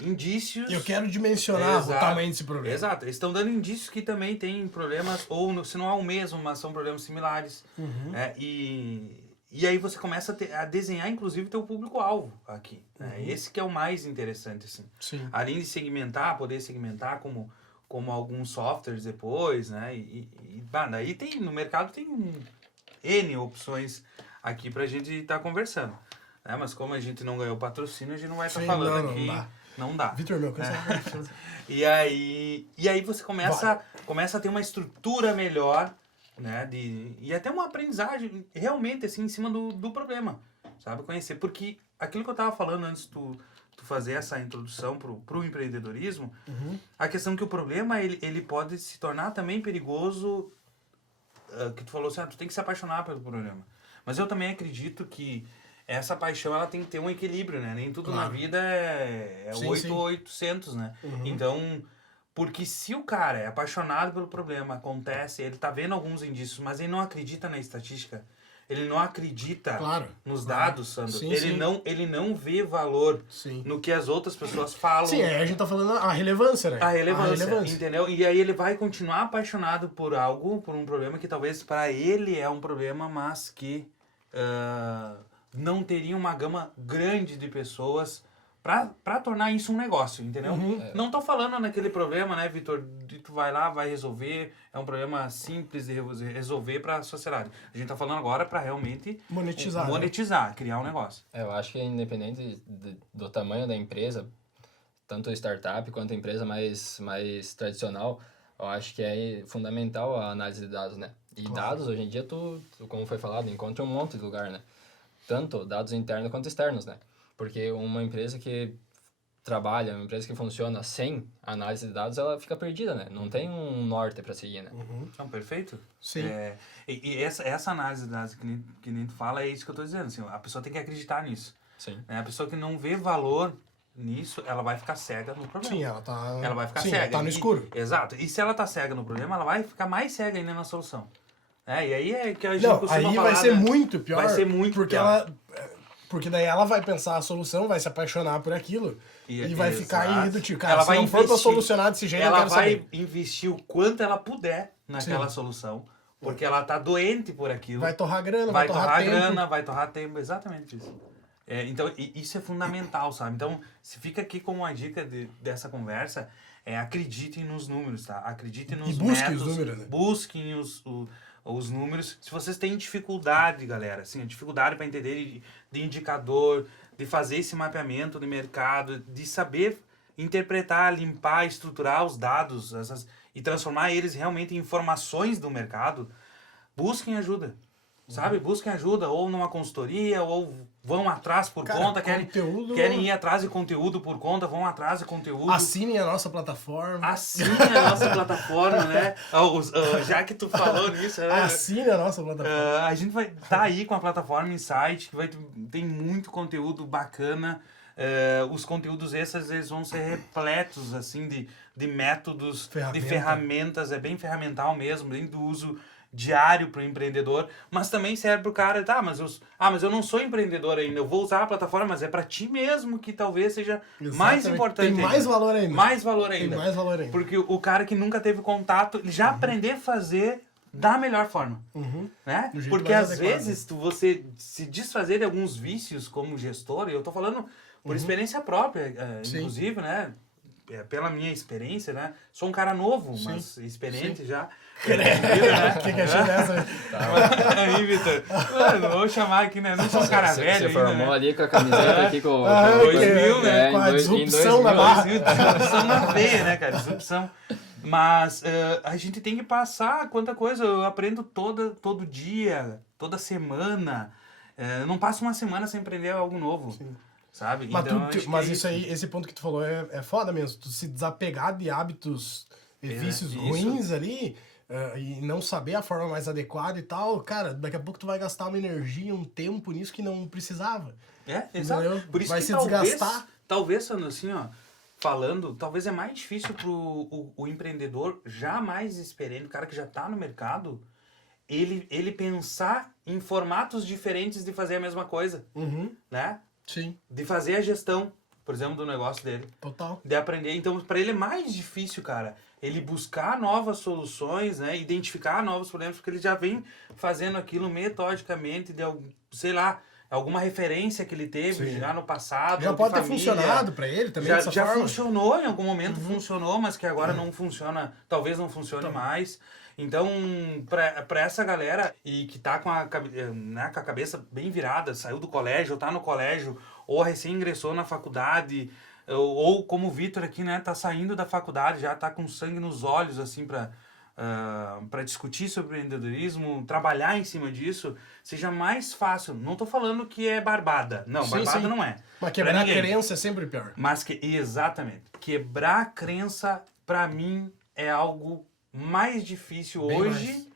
indícios. Eu quero dimensionar o tamanho desse problema. Exato, eles estão dando indícios que também tem problemas, ou se não é o mesmo, mas são problemas similares. E aí você começa a desenhar, inclusive, teu público-alvo aqui. Esse que é o mais interessante, assim. Sim. Além de segmentar, poder segmentar como alguns softwares depois, né? Daí no mercado tem N opções aqui pra gente estar conversando. Mas como a gente não ganhou patrocínio, a gente não vai estar falando aqui. Não dá. Vitor, meu, E aí você começa a ter uma estrutura melhor, né? E até uma aprendizagem realmente assim em cima do problema, sabe? Conhecer. Porque aquilo que eu tava falando antes tu fazer essa introdução pro empreendedorismo, a questão que o problema ele pode se tornar também perigoso, que tu falou assim, tu tem que se apaixonar pelo problema. Mas eu também acredito que essa paixão ela tem que ter um equilíbrio, né? Nem tudo na vida é 8 ou 800, né? Então, porque se o cara é apaixonado pelo problema, acontece, ele tá vendo alguns indícios, mas ele não acredita na estatística, ele não acredita nos dados, Sandro. Ele não vê valor no que as outras pessoas falam. Sim, aí a gente tá falando a relevância, né? A relevância, entendeu? E aí ele vai continuar apaixonado por um problema que talvez para ele é um problema, mas que não teria uma gama grande de pessoas para tornar isso um negócio, entendeu? Não tô falando naquele problema, né, Vitor, de tu vai lá, vai resolver, é um problema simples de resolver para a sociedade. A gente tá falando agora para realmente monetizar, criar um negócio. Eu acho que independente do tamanho da empresa, tanto startup quanto empresa mais tradicional, eu acho que é fundamental a análise de dados, né? E dados, hoje em dia, tu, como foi falado, encontra um monte de lugar, né? Tanto dados internos quanto externos, né? Porque uma empresa que trabalha, uma empresa que funciona sem análise de dados, ela fica perdida, né? Não tem um norte para seguir, né? Então, perfeito. Sim. E essa análise de dados que nem tu fala, é isso que eu tô dizendo. Assim, a pessoa tem que acreditar nisso. Sim. A pessoa que não vê valor nisso, ela vai ficar cega no problema. Sim, ela vai ficar cega. cega. Ela tá no escuro. Exato. E se ela tá cega no problema, ela vai ficar mais cega ainda na solução. E aí é que a gente costuma aí falar, vai ser muito pior. Vai ser muito porque pior. Porque daí ela vai pensar a solução, vai se apaixonar por aquilo e vai ficar irredutível. Cara, ela se vai não for pra solucionar desse jeito, eu quero saber. Ela vai investir o quanto ela puder naquela solução, porque ela tá doente por aquilo. Vai torrar grana, vai torrar tempo. Exatamente isso. Então, isso é fundamental, sabe? Então, se fica aqui como uma dica dessa conversa, acreditem nos números, tá? Acreditem nos busquem métodos. os números, né? Busquem os números. Se vocês têm dificuldade, galera, assim, dificuldade para entender de indicador, de fazer esse mapeamento de mercado, de saber interpretar, limpar, estruturar os dados e transformar eles realmente em informações do mercado, busquem ajuda. Sabe? Busquem ajuda, ou numa consultoria, ou vão atrás por conta, querem ir atrás de conteúdo por conta, vão atrás de conteúdo. Assinem a nossa plataforma. Assinem a nossa plataforma, né? Já que tu falou nisso... Assine a nossa plataforma. A gente vai estar aí com a plataforma Insight, que tem muito conteúdo bacana. Os conteúdos esses, eles vão ser repletos, assim, de métodos, de ferramentas. É bem ferramental mesmo, bem do uso diário para o empreendedor, mas também serve para o cara, mas eu não sou empreendedor ainda, eu vou usar a plataforma, mas é para ti mesmo que talvez seja mais importante. Tem mais valor ainda. Mais valor ainda. Tem mais valor ainda. Porque o cara que nunca teve contato, ele já aprender a fazer da melhor forma. Né? Porque às vezes você se desfazer de alguns vícios como gestor, e eu tô falando por experiência própria, inclusive, né? Pela minha experiência, né? Sou um cara novo, mas experiente já. O que achou dessa? Aí, Vitor. Mano, vou chamar aqui, né? Não sou um cara velho ainda. Você formou ali com a camiseta aqui com... 2000, né? Com a disrupção na barra. Disrupção na veia, né, cara? Disrupção. Mas a gente tem que passar quanta coisa. Eu aprendo todo dia, toda semana. Eu não passo uma semana sem aprender algo novo. Sim. Sabe? Mas isso aí, esse ponto que tu falou é foda mesmo. Tu se desapegar de hábitos e vícios ruins ali e não saber a forma mais adequada e tal, cara, daqui a pouco tu vai gastar uma energia, um tempo nisso que não precisava. Exato. Por isso vai que se desgastar. Talvez, assim, ó, falando, talvez é mais difícil pro o empreendedor já mais experiente, o cara que já tá no mercado, ele pensar em formatos diferentes de fazer a mesma coisa, né? Sim. De fazer a gestão, por exemplo, do negócio dele. Total. De aprender. Então, para ele é mais difícil, cara, ele buscar novas soluções, né? Identificar novos problemas, porque ele já vem fazendo aquilo metodicamente, sei lá, alguma referência que ele teve já no passado. Já pode ter funcionado para ele também, já funcionou, em algum momento funcionou, mas que agora não funciona, talvez não funcione mais. Então, para essa galera e que tá com a cabeça bem virada, saiu do colégio, ou tá no colégio, ou recém ingressou na faculdade, ou como o Vitor aqui, né, tá saindo da faculdade, já tá com sangue nos olhos, assim, para discutir sobre empreendedorismo, trabalhar em cima disso, seja mais fácil. Não tô falando que é barbada. Não, barbada não é. Mas quebrar a crença é sempre pior. Exatamente. Quebrar a crença, para mim, é algo mais difícil bem hoje,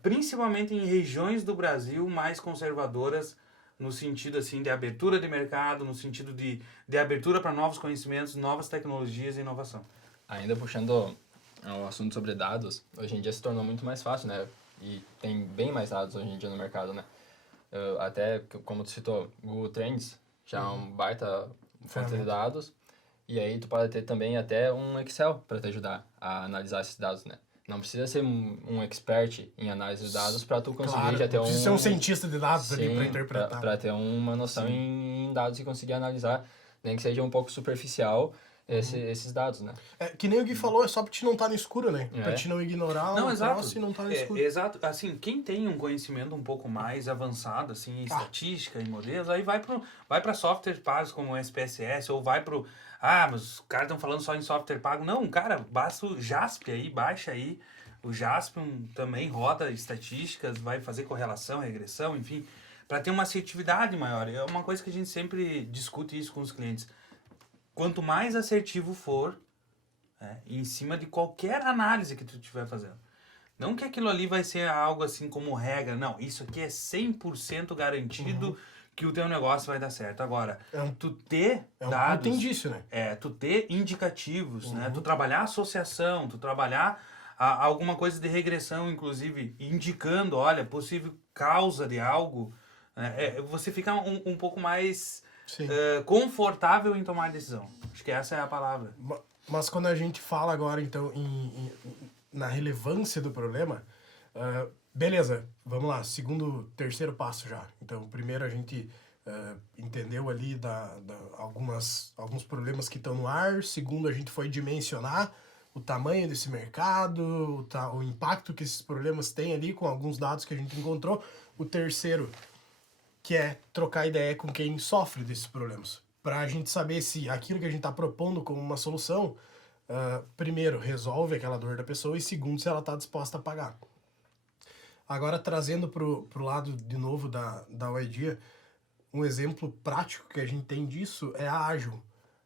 principalmente em regiões do Brasil mais conservadoras, no sentido assim de abertura de mercado, no sentido de abertura para novos conhecimentos, novas tecnologias e inovação. Ainda puxando o assunto sobre dados, hoje em dia se tornou muito mais fácil, né? E tem bem mais dados hoje em dia no mercado, né? Até, como tu citou, Google Trends já é um baita fonte de dados. E aí tu pode ter também até um Excel para te ajudar a analisar esses dados, né? Não precisa ser um expert em análise de dados para tu conseguir já ter precisa ser um cientista de dados ali para interpretar. Para ter uma noção em dados e conseguir analisar, nem que seja um pouco superficial, esses dados, né? Que nem o Gui falou, é só pra te não estar no escuro, né? Pra te não ignorar troço e não estar no escuro. Exato. Assim, quem tem um conhecimento um pouco mais avançado, assim, em estatística e modelos, aí vai para softwares pagos como o SPSS, ou vai pro... mas os caras estão falando só em software pago. Não, cara, basta o JASP aí, baixa aí. O JASP também roda estatísticas, vai fazer correlação, regressão, enfim, para ter uma assertividade maior. É uma coisa que a gente sempre discute isso com os clientes. Quanto mais assertivo for, em cima de qualquer análise que tu estiver fazendo. Não que aquilo ali vai ser algo assim como regra. Não, isso aqui é 100% garantido que o teu negócio vai dar certo. Agora, tu ter dados... Tem indício, né? Tu ter indicativos, né? Tu trabalhar associação, tu trabalhar alguma coisa de regressão, inclusive, indicando, olha, possível causa de algo, você fica um pouco mais confortável em tomar decisão. Acho que essa é a palavra. Mas quando a gente fala agora, então, na relevância do problema, beleza, vamos lá, terceiro passo já. Então, primeiro a gente entendeu ali alguns problemas que estão no ar. Segundo, a gente foi dimensionar o tamanho desse mercado, o impacto que esses problemas têm ali com alguns dados que a gente encontrou. O terceiro, que é trocar ideia com quem sofre desses problemas, para a gente saber se aquilo que a gente está propondo como uma solução, primeiro, resolve aquela dor da pessoa, e segundo, se ela está disposta a pagar. Agora, trazendo pro lado, de novo, da Idea, um exemplo prático que a gente tem disso é a Ágil.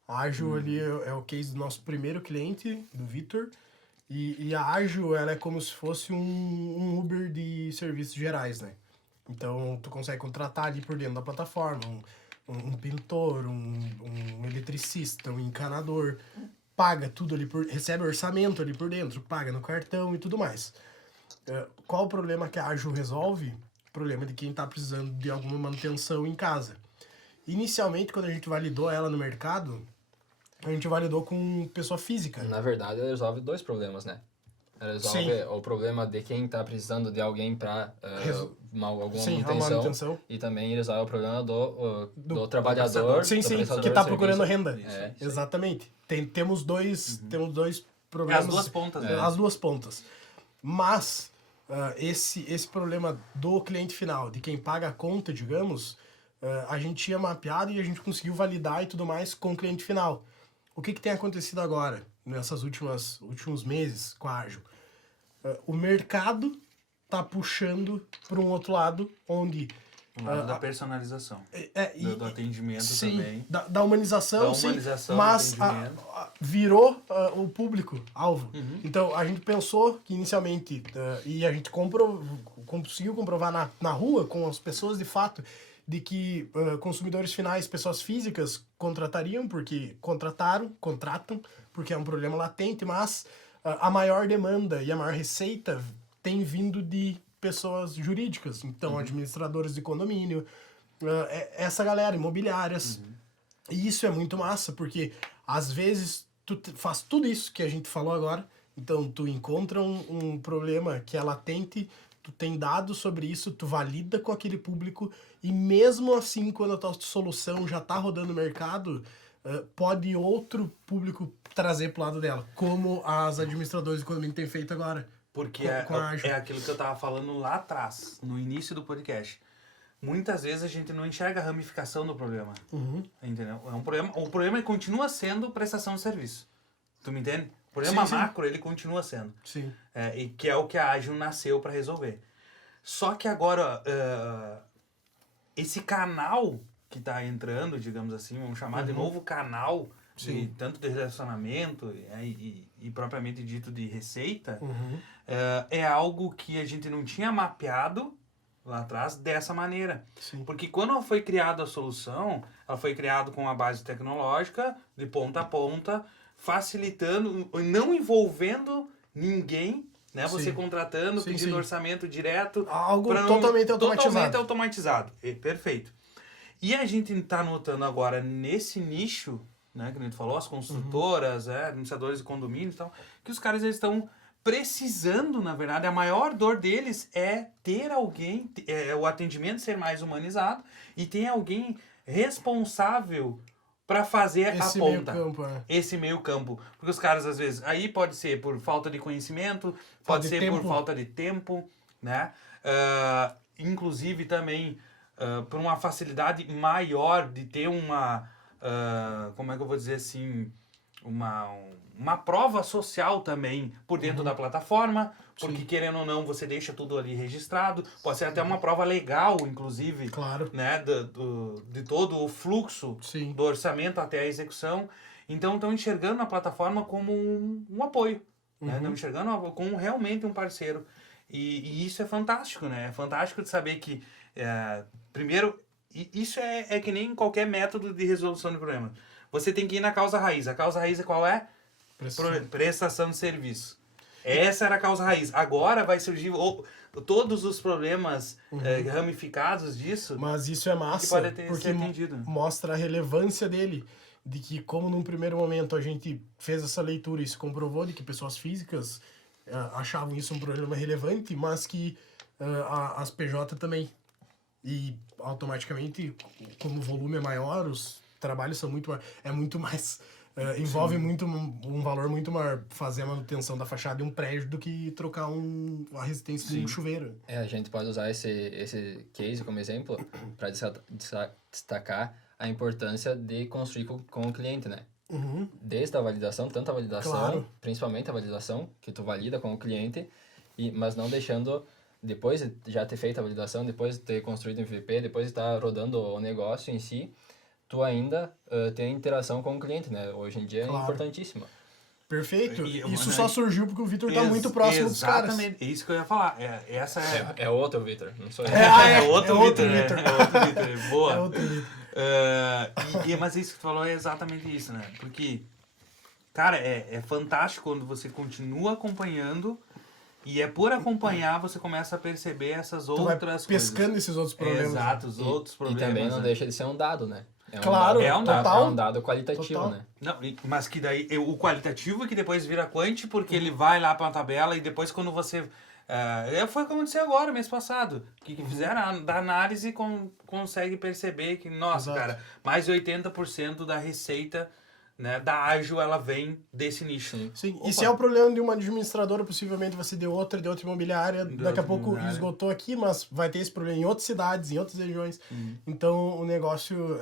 A Ágil ali é o case do nosso primeiro cliente, do Vitor, e a Ágil, ela é como se fosse um Uber de serviços gerais, né? Então, tu consegue contratar ali por dentro da plataforma um pintor, um eletricista, um encanador, paga tudo ali, recebe orçamento ali por dentro, paga no cartão e tudo mais. Qual o problema que a Ágil resolve? O problema de quem está precisando de alguma manutenção em casa. Inicialmente, quando a gente validou ela no mercado, a gente validou com pessoa física. Na verdade, ela resolve dois problemas, né? Ela resolve o problema de quem está precisando de alguém para alguma manutenção, e também resolve o problema do trabalhador, sim, que está procurando renda. Exatamente. Temos dois problemas. As duas pontas. Né? As duas pontas. Mas esse problema do cliente final, de quem paga a conta, digamos, a gente tinha mapeado e a gente conseguiu validar e tudo mais com o cliente final. O que tem acontecido agora, nesses últimos meses com a Ágil? O mercado está puxando para um outro lado, onde... da personalização. Do atendimento também. Da humanização, sim, mas virou o público-alvo. Então, a gente pensou que inicialmente, e a gente conseguiu comprovar na rua, com as pessoas de fato, de que consumidores finais, pessoas físicas, contratam, porque é um problema latente, mas a maior demanda e a maior receita tem vindo de pessoas jurídicas, então administradores de condomínio, essa galera, imobiliárias. E isso é muito massa, porque às vezes tu faz tudo isso que a gente falou agora, então tu encontra um problema que é latente, tu tem dados sobre isso, tu valida com aquele público, e mesmo assim, quando a tua solução já tá rodando no mercado, pode outro público trazer pro lado dela, como as administradoras de condomínio têm feito agora. Porque é aquilo que eu tava falando lá atrás, no início do podcast. Muitas vezes a gente não enxerga a ramificação do problema. Entendeu? O problema continua sendo prestação de serviço. Tu me entende? O problema macro, ele continua sendo. Sim. E que é o que a Ágil nasceu para resolver. Só que agora, esse canal que tá entrando, digamos assim, vamos chamar de novo canal, tanto de relacionamento e propriamente dito de receita, é algo que a gente não tinha mapeado lá atrás dessa maneira. Sim. Porque quando foi criada a solução, ela foi criada com uma base tecnológica, de ponta a ponta, facilitando, não envolvendo ninguém, né? Você contratando, pedindo orçamento direto. Algo totalmente automatizado. Totalmente automatizado. Perfeito. E a gente está notando agora nesse nicho, né, que a gente falou, as construtoras, administradores de condomínio e tal, que os caras eles estão precisando, na verdade, a maior dor deles é ter alguém, o atendimento ser mais humanizado e ter alguém responsável para fazer esse a ponta. Esse meio campo. Porque os caras, às vezes, aí pode ser por falta de conhecimento, pode ser por falta de tempo, né? Inclusive também por uma facilidade maior de ter uma, como é que eu vou dizer assim, uma prova social também por dentro da plataforma, porque querendo ou não, você deixa tudo ali registrado, pode ser até uma prova legal, inclusive, né, de todo o fluxo do orçamento até a execução. Então, estão enxergando a plataforma como um apoio, né? Estão enxergando como realmente um parceiro. E isso é fantástico, né? É fantástico de saber que, primeiro, isso é que nem qualquer método de resolução de problema. Você tem que ir na causa raiz. A causa raiz é qual é? Prestação de serviço. Essa era a causa raiz. Agora vai surgir todos os problemas ramificados disso. Mas isso é massa, que pode ser porque atendido. Mostra a relevância dele, de que como num primeiro momento a gente fez essa leitura e se comprovou de que pessoas físicas achavam isso um problema relevante, mas que as PJ também. e automaticamente, como o volume é maior, os trabalhos são muito mais... envolve muito um valor muito maior fazer a manutenção da fachada de um prédio do que trocar a resistência de um chuveiro. A gente pode usar esse case como exemplo para destacar a importância de construir com o cliente, né? Desde a validação, tanto a validação, Claro. principalmente a validação, que tu valida com o cliente, mas não deixando, depois de já ter feito a validação, depois de ter construído o MVP, depois de estar rodando o negócio em si, tu ainda tem interação com o cliente, né? Hoje em dia é importantíssimo. Perfeito. E, Isso mano, só surgiu porque o Vitor tá muito próximo dos caras. Exatamente, é isso que eu ia falar. Essa é... É outro Vitor, não sou eu. É outro outro Vitor, Vitor. É outro Vitor, boa. É outro Vitor. Mas isso que tu falou é exatamente isso, né? Porque, cara, é fantástico quando você continua acompanhando e é por acompanhar você começa a perceber essas Tu vai outras pescando coisas. esses outros problemas. Exato, os outros E problemas. também não né? deixa de ser um dado, né? Claro, é um dado. total. É um dado qualitativo, Total. né? Não, mas que daí o qualitativo que depois vira quant, porque ele vai lá para uma tabela e depois quando você... foi o que aconteceu agora, mês passado. Que fizeram da análise consegue perceber que, nossa, Exato. cara, mais de 80% da receita, né, da Ágil, ela vem desse nicho. Sim, Opa. e se é o problema de uma administradora, possivelmente vai ser de outra imobiliária, daqui a outra pouco imobiliária. esgotou aqui, mas vai ter esse problema em outras cidades, em outras regiões. Então, o negócio,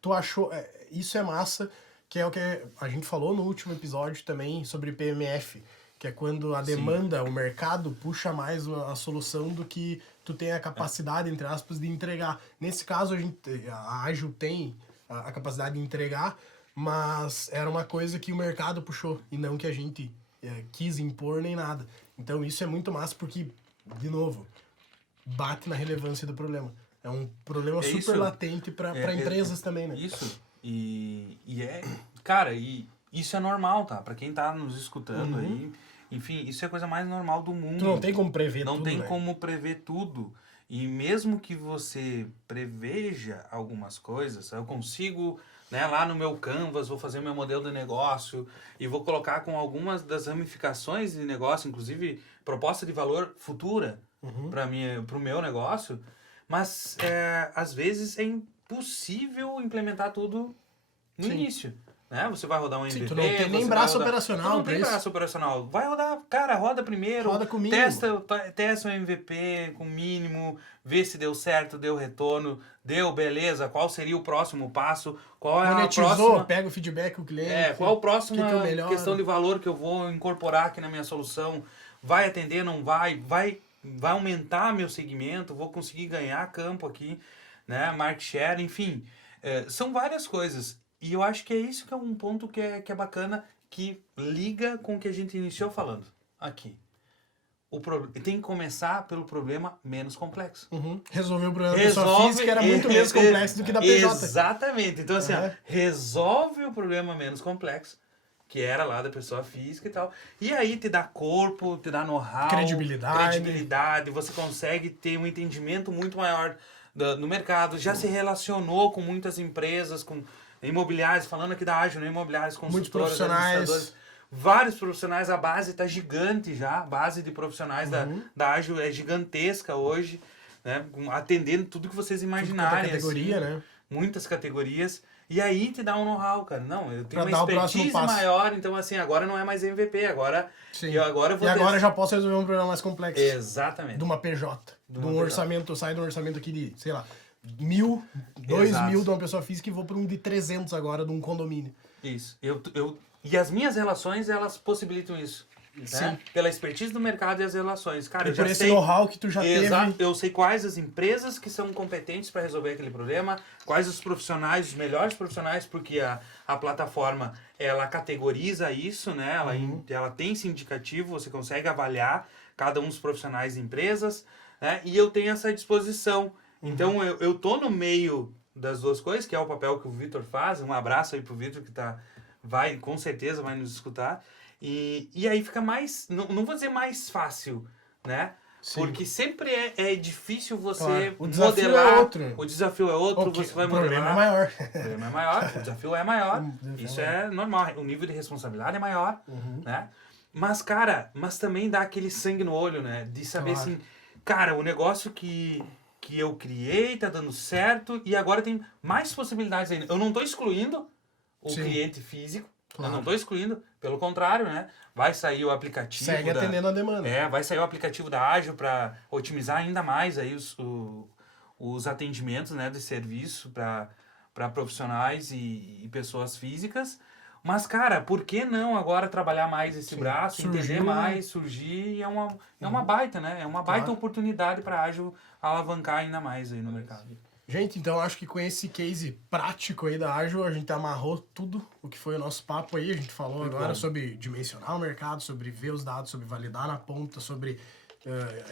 tu achou, isso é massa, que é o que a gente falou no último episódio também sobre PMF, que é quando a demanda, o mercado puxa mais a solução do que tu tem a capacidade, entre aspas, de entregar. Nesse caso, a Ágil tem a capacidade de entregar, mas era uma coisa que o mercado puxou e não que a gente quis impor nem nada. Então isso é muito massa porque, de novo, bate na relevância do problema. É um problema super isso. latente para empresas também, né? Isso. Cara, e isso é normal, tá? Pra quem tá nos escutando aí, enfim, isso é a coisa mais normal do mundo. Tu não tem como prever Não tudo, tem né? como prever tudo. E mesmo que você preveja algumas coisas, eu consigo, né, lá no meu Canvas, vou fazer meu modelo de negócio e vou colocar com algumas das ramificações de negócio, inclusive proposta de valor futura para o meu negócio, mas às vezes é impossível implementar tudo no início. Né? Você vai rodar um MVP, tu não tem nem braço operacional não pra tem isso. braço operacional. Vai rodar, cara, roda primeiro. Roda com o mínimo. Testa o MVP com o mínimo, vê se deu certo, deu retorno, deu beleza, qual seria o próximo passo, qual é Monetizou, a próxima... pega o feedback do cliente. qual a próxima que eu melhoro. questão de valor que eu vou incorporar aqui na minha solução? Vai atender, não vai? Vai aumentar meu segmento? Vou conseguir ganhar campo aqui, né? Market share, enfim. São várias coisas. E eu acho que é isso que é um ponto que é bacana, que liga com o que a gente iniciou falando aqui. Tem que começar pelo problema menos complexo. Resolver o problema da pessoa física era muito menos complexo do que da PJ. Exatamente. Então, assim, resolve o problema menos complexo, que era lá da pessoa física e tal. E aí te dá corpo, te dá know-how, credibilidade, você consegue ter um entendimento muito maior no mercado. Já se relacionou com muitas empresas, com imobiliários, falando aqui da Ágil, né? Imobiliários, consultoras, muitos profissionais. administradores. Vários profissionais, a base está gigante já, a base de profissionais da Ágil é gigantesca hoje, né? Atendendo tudo que vocês imaginarem. Categoria, assim, né? Muitas categorias. E aí te dá um know-how, cara. Não, eu tenho Pra uma dar o próximo expertise passo. maior, então assim, agora não é mais MVP, agora eu vou agora já posso resolver um problema mais complexo. Exatamente. De uma PJ. De um PJ. orçamento, sai de um orçamento aqui de, sei lá, 1.000, 2.000 de uma pessoa física e vou para um de 300 agora, de um condomínio. Isso. E as minhas relações, elas possibilitam isso. Né? Pela expertise do mercado e as relações. Cara, eu já por esse sei... know-how que tu já Exato. teve. Eu sei quais as empresas que são competentes para resolver aquele problema, quais os profissionais, os melhores profissionais, porque a plataforma, ela categoriza isso, né? Ela tem esse indicativo, você consegue avaliar cada um dos profissionais de empresas, né? E eu tenho essa disposição. Então, eu tô no meio das duas coisas, que é o papel que o Vitor faz. Um abraço aí pro Vitor, que com certeza vai nos escutar. E aí fica mais, não vou dizer mais fácil, né? Sim. Porque sempre é difícil você o desafio modelar. É outro. O desafio é outro, você vai modelar. O problema é maior. O problema é maior, o desafio é maior. Isso é normal. O nível de responsabilidade é maior, né? Mas, cara, também dá aquele sangue no olho, né? De saber assim, cara, o negócio que que eu criei, tá dando certo, e agora tem mais possibilidades ainda. Eu não tô excluindo o Sim. cliente físico, Claro. eu não tô excluindo, pelo contrário, né? Vai sair o aplicativo Segue atendendo a demanda. vai sair o aplicativo da Ágil para otimizar ainda mais aí os atendimentos, né, de serviço para profissionais e pessoas físicas. Mas, cara, por que não agora trabalhar mais esse Sim. braço, entender Surgiu, mais, surgir, e é uma baita, né? É uma baita Claro. oportunidade para a Ágil alavancar ainda mais aí no mercado. Gente, então acho que com esse case prático aí da Ágil, a gente amarrou tudo o que foi o nosso papo aí. A gente falou Muito agora bom. sobre dimensionar o mercado, sobre ver os dados, sobre validar na ponta, sobre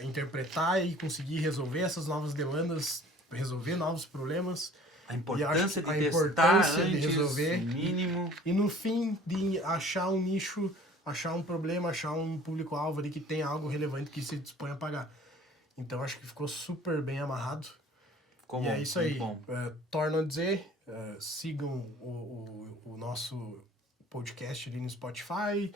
interpretar e conseguir resolver essas novas demandas, resolver novos problemas. A importância E de acho que a testar importância de antes, resolver o mínimo. E no fim, de achar um nicho, achar um problema, achar um público-alvo ali que tem algo relevante que se dispõe a pagar. Então acho que ficou super bem amarrado. Como E é isso aí. bom. Torno a dizer, sigam o nosso podcast ali no Spotify.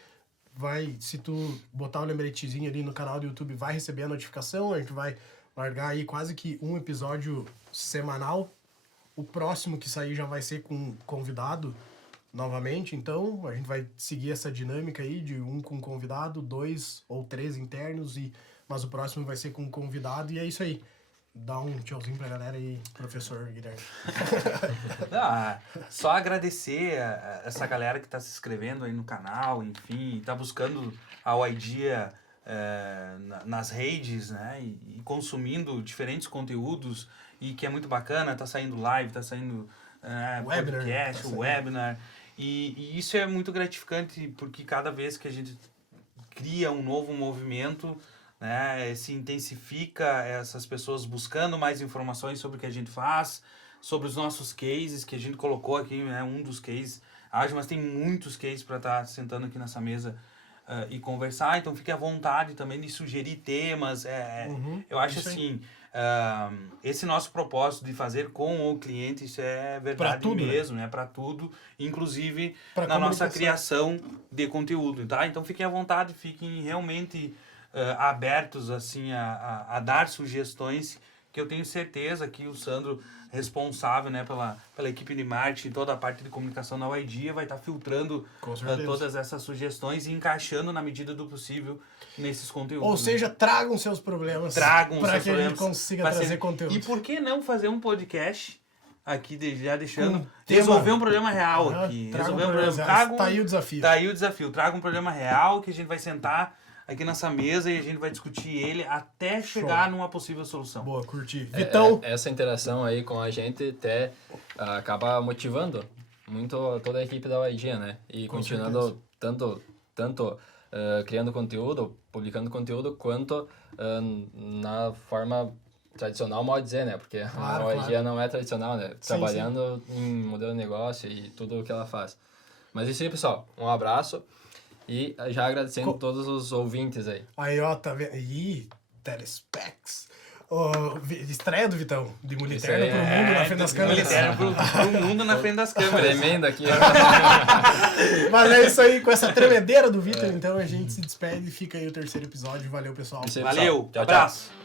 Se tu botar o lembretezinho ali no canal do YouTube, vai receber a notificação. A gente vai largar aí quase que um episódio semanal. O próximo que sair já vai ser com convidado novamente. Então, a gente vai seguir essa dinâmica aí de um com convidado, 2 ou 3 internos. Mas o próximo vai ser com convidado. E é isso aí. Dá um tchauzinho pra galera aí, professor Guilherme. Só agradecer a essa galera que está se inscrevendo aí no canal, enfim, está buscando a idea nas redes, né, e consumindo diferentes conteúdos, e que é muito bacana, tá saindo live, tá saindo podcast, webinar, e isso é muito gratificante, porque cada vez que a gente cria um novo movimento, né, se intensifica essas pessoas buscando mais informações sobre o que a gente faz, sobre os nossos cases que a gente colocou aqui, né, um dos cases, mas tem muitos cases para estar sentando aqui nessa mesa e conversar, então fique à vontade também de sugerir temas. Eu acho assim, esse nosso propósito de fazer com o cliente, isso é verdade tudo, mesmo, né? Para tudo, inclusive Pra na nossa comunicação. criação de conteúdo, tá? Então fiquem à vontade, fiquem realmente abertos assim a dar sugestões, que eu tenho certeza que o Sandro, responsável, né, pela equipe de marketing, toda a parte de comunicação na idea, vai estar filtrando todas essas sugestões e encaixando na medida do possível nesses conteúdos. Ou seja, tragam seus problemas para que a gente consiga trazer conteúdo. E por que não fazer um podcast aqui, já deixando, resolver um problema real aqui. Resolver um problema. Tá aí o desafio. Tá aí o desafio. Traga um problema real que a gente vai sentar aqui nessa mesa e a gente vai discutir ele até chegar numa possível solução. Boa, curti. Vitão? Essa interação aí com a gente até acaba motivando muito toda a equipe da idea, né? E Com continuando tanto criando conteúdo, publicando conteúdo, quanto na forma tradicional, mal dizer, né? Porque a idea não é tradicional, né? Trabalhando em modelo de negócio e tudo o que ela faz. Mas isso aí, pessoal. Um abraço. E já agradecendo todos os ouvintes aí. Aí, ó, tá vendo? Ih, telespecs. Estreia do Vitão. De Muliterno pro mundo na frente das câmeras. Muliterno pro mundo na frente das câmeras. Tremenda aqui. Mas é isso aí, com essa tremedeira do Vitor. Então a gente se despede e fica aí o terceiro episódio. Valeu, pessoal. Isso aí, Valeu, pessoal. Tchau, abraço.